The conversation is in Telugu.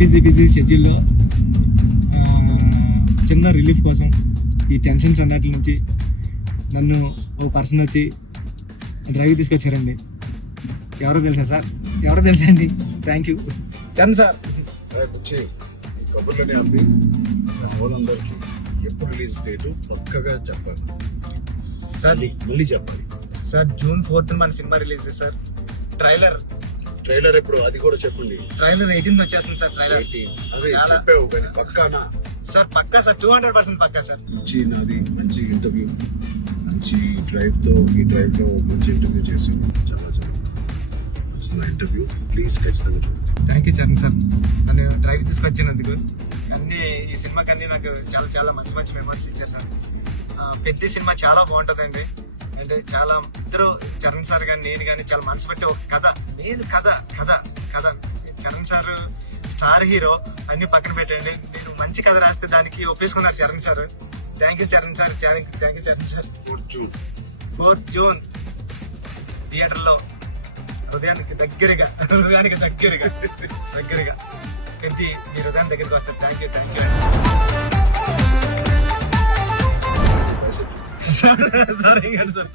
బిజీ షెడ్యూల్లో చిన్న రిలీఫ్ కోసం ఈ టెన్షన్స్ అన్నిటి నుంచి నన్ను ఓ పర్సన్ వచ్చి డ్రైవ్ తీసుకొచ్చారండి. ఎవరో తెలుసా సార్? ఎవరో తెలుసా అండి? Thank you Charan sir. వచ్చి ఈ కబుర్లోనే అబ్బి వాళ్ళందరికీ ఎప్పుడు రిలీజ్ డేటు పక్కగా చెప్పాలి సార్. మళ్ళీ చెప్పాలి సార్ June 4th మన సినిమా రిలీజ్ సార్. ట్రైలర్ ఎప్పుడు అది కూడా చెప్పండి. ట్రైలర్ 18th వచ్చేస్తుంది సార్. ట్రైలర్ అదే చెప్పావు కానీ పక్కానా సార్? పక్కా సార్, 200% పక్కా సార్. మంచి నాది మంచి ఇంటర్వ్యూ, మంచి డ్రైవ్తో ఈ డ్రైవ్లో మంచి ఇంటర్వ్యూ చేసి చాలా ఇంటర్వ్యూ ప్లీజ్ ఖచ్చితంగా చూడండి. థ్యాంక్ యూ చరణ్ సార్, నన్ను డ్రైవ్ తీసుకొచ్చినందుకు. అన్ని ఈ సినిమాకి అన్ని నాకు చాలా చాలా మంచి మంచి మెమరీస్ ఇచ్చారు సార్. పెద్ద సినిమా చాలా బాగుంటుందండి. అంటే చాలా ఇద్దరు చరణ్ సార్ కానీ నేను కానీ చాలా మనసు పెట్టి ఒక కథ చరణ్ సార్ స్టార్ హీరో అన్ని పక్కన పెట్టండి. నేను మంచి కథ రాస్తే దానికి ఒప్పేసుకున్నారు Charan sir. Thank you Charan sir, thank you Charan sir. 4th June థియేటర్లో హృదయానికి దగ్గరగా పెద్ద మీ హృదయాన్ని దగ్గరికి వస్తారు. Thank you sir. Sorry sir.